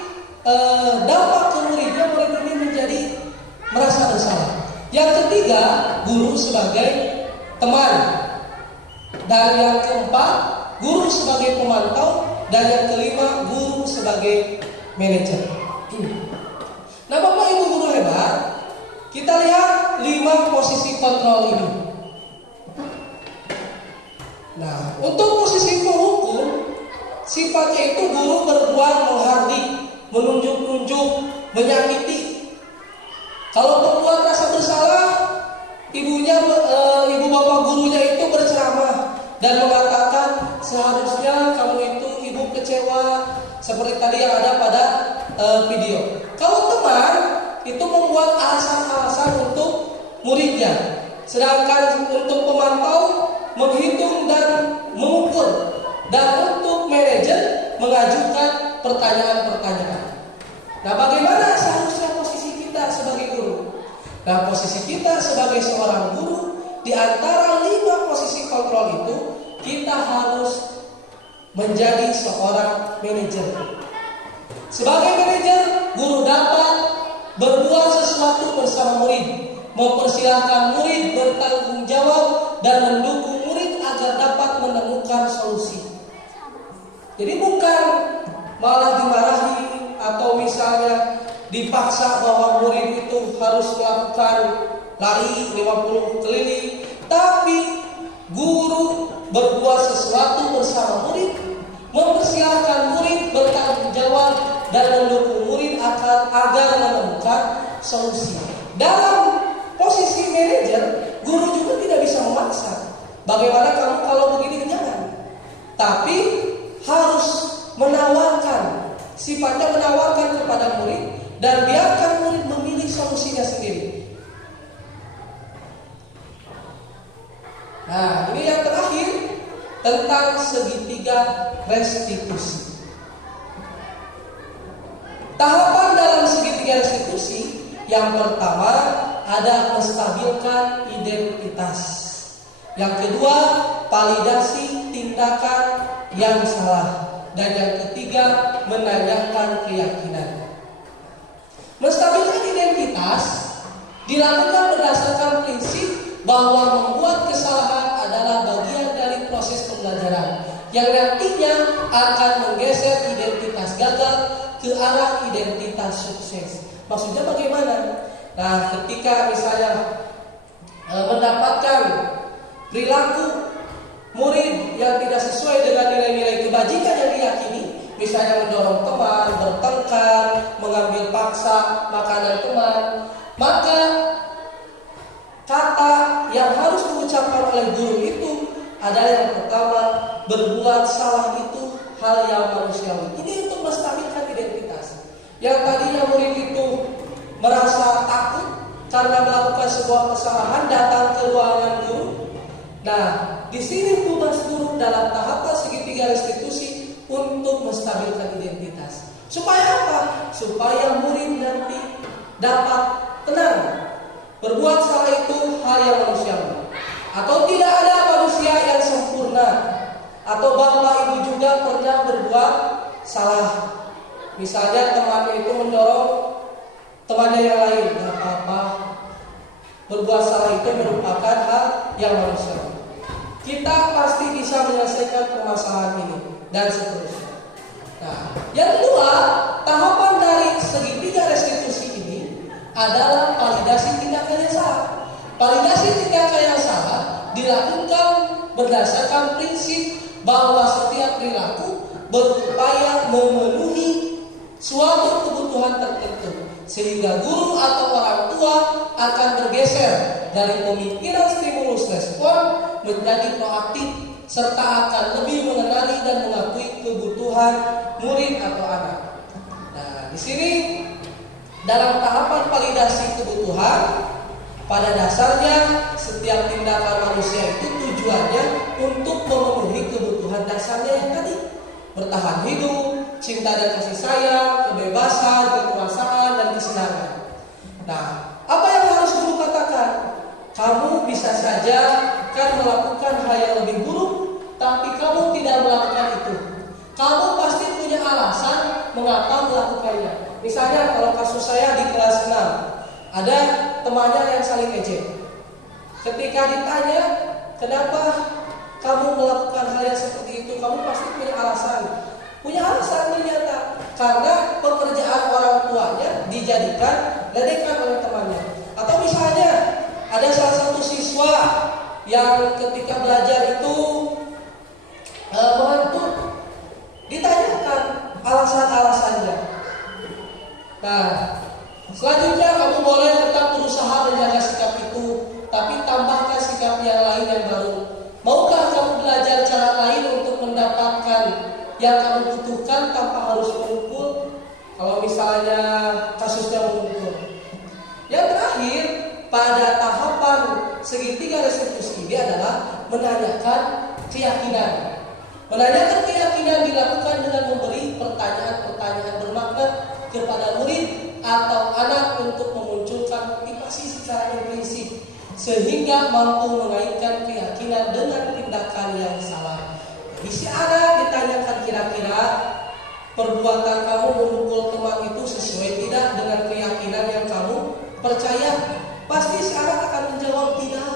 dampak ke muridnya, murid ini menjadi merasa bersalah. Yang ketiga, guru sebagai teman. Dan yang keempat, guru sebagai pemantau. Dan yang kelima, guru sebagai manajer. Nah, Bapak Ibu guru hebat, kita lihat 5 posisi kontrol ini. Nah, untuk posisi penghukum, sifatnya itu guru berbuat menghardik, menunjuk-nunjuk, menyakiti. Kalau pembuat rasa bersalah, ibu bapak gurunya itu berceramah dan mengatakan seharusnya kamu itu ibu kecewa, seperti tadi yang ada pada video. Kalau teman itu membuat alasan-alasan untuk muridnya, sedangkan untuk pemantau menghitung dan mengukur, dan untuk manajer mengajukan pertanyaan-pertanyaan. Nah, bagaimana seharusnya posisi kita sebagai guru? Nah, posisi kita sebagai seorang guru, di antara 5 posisi kontrol itu, kita harus menjadi seorang manajer. Sebagai manajer, guru dapat berbuat sesuatu bersama murid, mempersilahkan murid bertanggung jawab, dan mendukung murid agar dapat menemukan solusi. Jadi bukan malah dimarahi atau misalnya dipaksa bahwa murid itu harus melakukan lari 50 keliling, tapi guru berbuat sesuatu bersama murid, mempersilahkan murid bertanggung jawab dan mendukung murid agar menemukan solusi. Dalam posisi manajer, guru juga tidak bisa memaksa. Bagaimana kamu kalau begini, jangan. Tapi harus menawarkan, sifatnya menawarkan kepada murid, dan biarkan murid memilih solusinya sendiri. Nah, ini yang terakhir tentang segitiga restitusi. Tahapan dalam segitiga restitusi, yang pertama ada menstabilkan identitas. Yang kedua, validasi tindakan yang salah. Dan yang ketiga, menanyakan keyakinan. Menstabilkan identitas dilakukan berdasarkan prinsip bahwa membuat kesalahan adalah bagian dari proses pembelajaran yang nantinya akan menggeser identitas gagal ke arah identitas sukses. Maksudnya bagaimana? Nah, ketika misalnya mendapatkan perilaku murid yang tidak sesuai dengan nilai-nilai kebajikan yang diyakini, misalnya mendorong teman, bertengkar, mengambil paksa makanan teman, maka kata yang harus diucapkan oleh guru itu adalah yang pertama, berbuat salah itu hal yang manusiawi. Ini untuk menstabilkan identitas. Yang tadinya murid itu merasa takut karena melakukan sebuah kesalahan, datang ke ruangan guru. Nah, di sini tugas guru dalam tahapan segitiga restitusi untuk menstabilkan identitas. Supaya apa? Supaya murid nanti dapat tenang. Berbuat salah itu hal yang manusiawi. Atau tidak ada manusia yang sempurna. Atau bapak ibu juga pernah berbuat salah. Misalnya temannya itu mendorong temannya yang lain, tidak apa-apa. Berbuat salah itu merupakan hal yang manusiawi. Kita pasti bisa menyelesaikan permasalahan ini dan seterusnya. Nah, yang kedua, tahapan dari segitiga restitusi ini adalah validasi tindakan yang salah. Validasi tindakan yang salah dilakukan berdasarkan prinsip bahwa setiap perilaku berupaya memenuhi suatu kebutuhan tertentu, sehingga guru atau orang tua akan bergeser dari pemikiran stimulus respon menjadi proaktif, serta akan lebih mengenali dan mengakui kebutuhan murid atau anak. Nah, di sini dalam tahapan validasi kebutuhan, pada dasarnya setiap tindakan manusia itu tujuannya untuk memenuhi kebutuhan dasarnya yang tadi: bertahan hidup, cinta dan kasih sayang, kebebasan, kekuasaan, dan kesenangan. Nah, apa yang harus guru katakan? Kamu bisa saja kan melakukan hal yang lebih buruk, tapi kamu tidak melakukan itu. Kamu pasti punya alasan mengapa melakukannya. Misalnya kalau kasus saya di kelas 6, ada temannya yang saling ejek. Ketika ditanya, kenapa kamu melakukan hal yang seperti itu, kamu pasti punya alasan. Punya alasan ternyata karena pekerjaan orang tuanya dijadikan ledekan oleh temannya. Atau misalnya ada salah satu siswa yang ketika belajar itu mengantuk, ditanyakan alasan-alasannya. Nah, selanjutnya kamu boleh tetap berusaha menjaga sikap itu, tapi tambahkan sikap yang lain yang baru. Maukah kamu belajar cara lain untuk mendapatkan yang kamu butuhkan tanpa harus mengumpul? Kalau misalnya kasusnya mengumpul. Yang terakhir, pada tahapan segitiga restitusi ini adalah menanyakan keyakinan. Menanyakan keyakinan dilakukan dengan memberi pertanyaan-pertanyaan bermakna kepada murid atau anak untuk memunculkan motivasi secara implisit, sehingga mampu mengaitkan keyakinan dengan tindakan yang salah. Jadi si anak ditanyakan, kira-kira perbuatan kamu memukul teman itu sesuai tidak dengan keyakinan yang kamu percaya? Pasti si anak akan menjawab, tidak.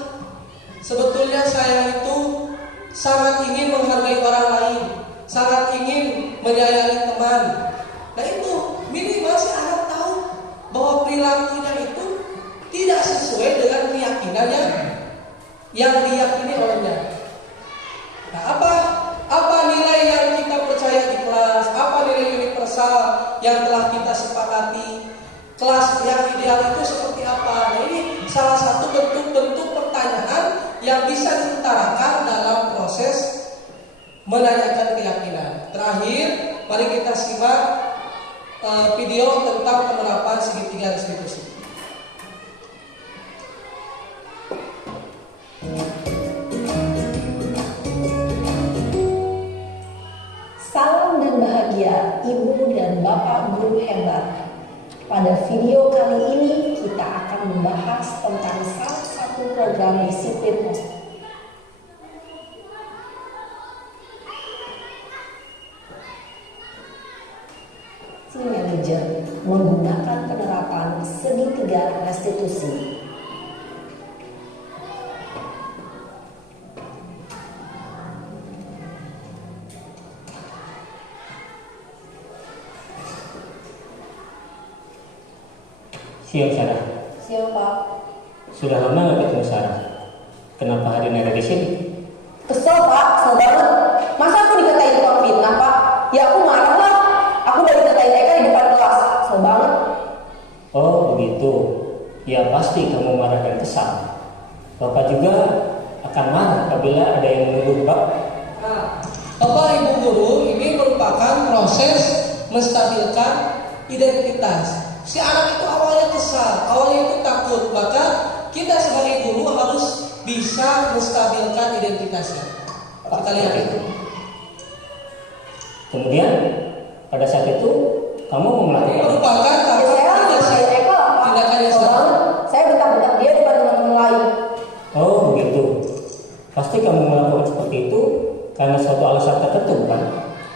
Sebetulnya saya itu sangat ingin menghargai orang lain, sangat ingin menyayangi teman. Nah itu minimal si anak tahu bahwa perilakunya itu tidak sesuai dengan keyakinannya yang diyakini olehnya. Nah, apa nilai yang kita percaya di kelas? Apa nilai universal yang telah kita sepakati? Kelas yang ideal itu seperti apa? Nah, ini salah satu bentuk-bentuk pertanyaan yang bisa diutarakan dalam proses menanyakan keyakinan. Terakhir, mari kita simak video tentang penerapan segitiga restitusi. Salam dan bahagia Ibu dan Bapak guru hebat. Pada video kali ini kita akan membahas tentang salah satu program disiplin si manajer menggunakan penerapan segitiga restitusi. Siap Sarah. Siap Pak. Sudah lama nggak ketemu Sarah? Kenapa hari ini ada di sini? Kesel Pak, kesel banget. Masa aku dikatain tukang fitnah Pak? Ya aku marah lah. Aku udah dikatain Eka di depan kelas. Kesel banget. Oh begitu. Ya pasti kamu marah dan kesal. Bapak juga akan marah apabila ada yang menuduh Bapak. Nah, Bapak Ibu guru, ini merupakan proses menstabilkan identitas. Si anak itu awalnya kesal, awalnya itu takut, maka kita sebagai guru harus bisa menstabilkan identitasnya. Kita lihat itu. Kemudian pada saat itu kamu Ini melakukan merupakan Ya saya tindakan Eka lah Pak. tindakan yang Kesel salah. banget. Saya bentak-bentak dia depan teman-teman lain. Oh begitu. Pasti kamu melakukan seperti itu karena suatu alasan tertentu bukan?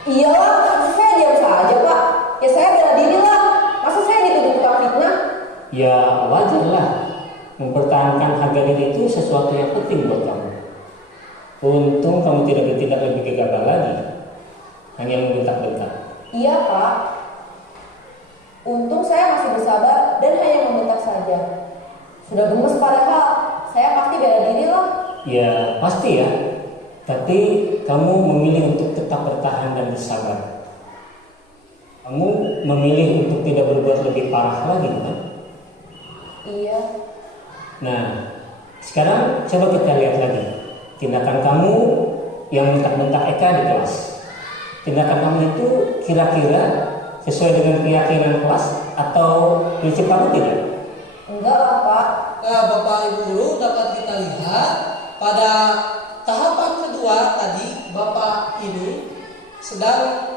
Iyalah, masa saya diam saja Pak. Ya saya bela diri lah. Masa saya dituduh tukang fitnah? Ya wajar lah. Mempertahankan harga diri itu sesuatu yang penting buat kamu. Untung kamu tidak bertindak lebih gegabah lagi, hanya membentak-bentak. Iya Pak. Untung saya masih bersabar dan hanya membentak saja. Sudah gemes padahal. Saya pasti bela diri lah. Ya pasti ya. Tapi kamu memilih untuk tetap bertahan dan bersabar. Kamu memilih untuk tidak berbuat lebih parah lagi, kan? Iya. Nah, sekarang coba kita lihat lagi tindakan kamu yang bentak-bentak Eka di kelas. Tindakan kamu itu kira-kira sesuai dengan keyakinan kelas atau prinsip kamu tidak? Enggak lah, Pak. Nah, Bapak Ibu guru, dapat kita lihat pada tahapan kedua tadi Bapak ini sedang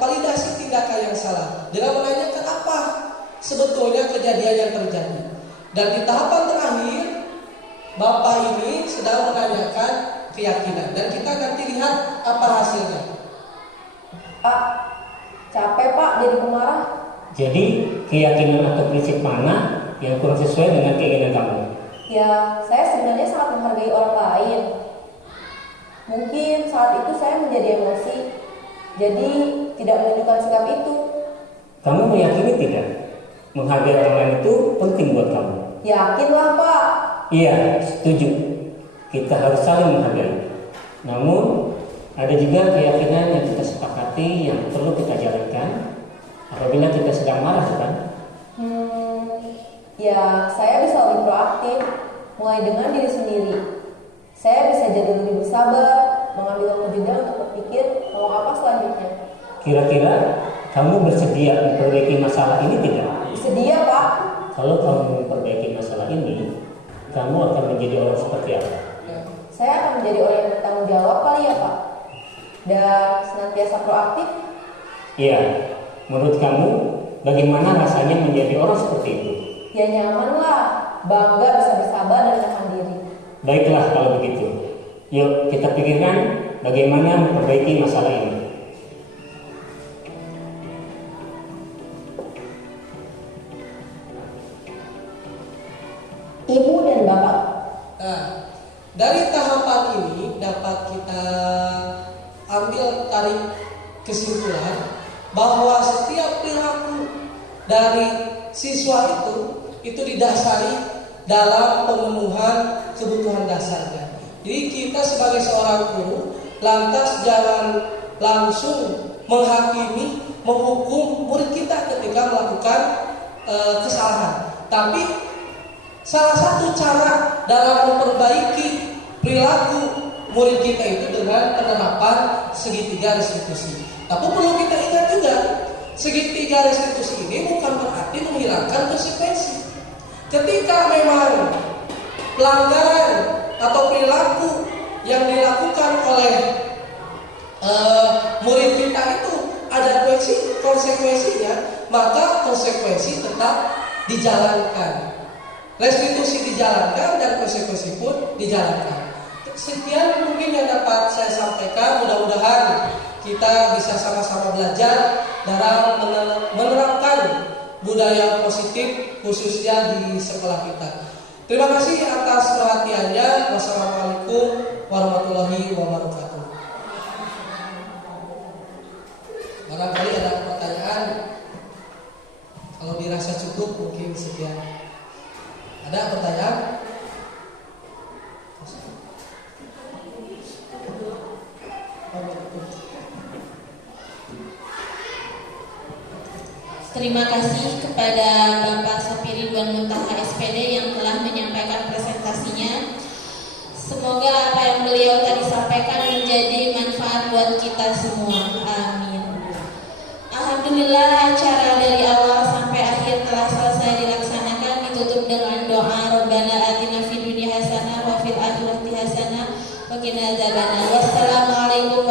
validasi tindakan yang salah dengan menanyakan apa sebetulnya kejadian yang terjadi. Dan di tahapan terakhir Bapak ini sedang menanyakan keyakinan, dan kita nanti lihat apa hasilnya. Pak, capek Pak jadi pemarah. Jadi keyakinan atau prinsip mana yang kurang sesuai dengan keinginan kamu? Ya, saya sebenarnya sangat menghargai orang lain. Mungkin saat itu saya menjadi emosi, jadi tidak menunjukkan sikap itu. Kamu meyakini tidak? Menghargai orang lain itu penting buat kamu. Yakinlah Pak. Iya, setuju. Kita harus saling menghargai. Namun ada juga keyakinan yang kita sepakati yang perlu kita jalankan apabila kita sedang marah, kan? Ya, saya bisa lebih proaktif, mulai dengan diri sendiri. Saya bisa jadi lebih bersabar, mengambil waktu jeda untuk berpikir mau apa selanjutnya. Kira-kira kamu bersedia memperbaiki masalah ini tidak? Bersedia Pak. Kalau kamu memperbaiki masalah ini, kamu akan menjadi orang seperti apa? Saya akan menjadi orang yang bertanggung jawab kali ya Pak. Dan senantiasa proaktif. Iya, menurut kamu bagaimana rasanya menjadi orang seperti itu? Ya nyaman lah, bangga bisa bersabar dan menahan diri. Baiklah kalau begitu. Yuk kita pikirkan bagaimana memperbaiki masalah ini. Ibu dan Bapak. Nah, dari tahapan ini dapat kita ambil tarik kesimpulan bahwa setiap perilaku dari siswa itu didasari dalam pemenuhan kebutuhan dasarnya. Jadi kita sebagai seorang guru lantas jangan langsung menghakimi, menghukum murid kita ketika melakukan kesalahan. Tapi salah satu cara dalam memperbaiki perilaku murid kita itu dengan penerapan segitiga restitusi. Tapi perlu kita ingat juga, segitiga restitusi ini bukan berarti menghilangkan konsekuensi. Ketika memang pelanggaran atau perilaku yang dilakukan oleh murid kita itu ada konsekuensinya, maka konsekuensi tetap dijalankan. Restitusi dijalankan dan konsekuensi pun dijalankan. Sekian mungkin yang dapat saya sampaikan. Mudah-mudahan kita bisa sama-sama belajar dalam menerapkan budaya positif khususnya di sekolah kita. Terima kasih atas perhatiannya. Wassalamualaikum warahmatullahi wabarakatuh. Barangkali ada pertanyaan. Kalau dirasa cukup mungkin sekian. Ada pertanyaan? Terima kasih kepada Bapak Sapi Ridwan Muntaha SPD yang telah menyampaikan presentasinya. Semoga apa yang beliau tadi sampaikan menjadi manfaat buat kita semua. Amin. Alhamdulillah, acara dari awal sampai akhir telah selesai dilaksanakan. Ditutup dengan doa Rabbana atina fid dunya hasanah wa fil akhirati hasanah wa qina adzabannar. Wassalamualaikum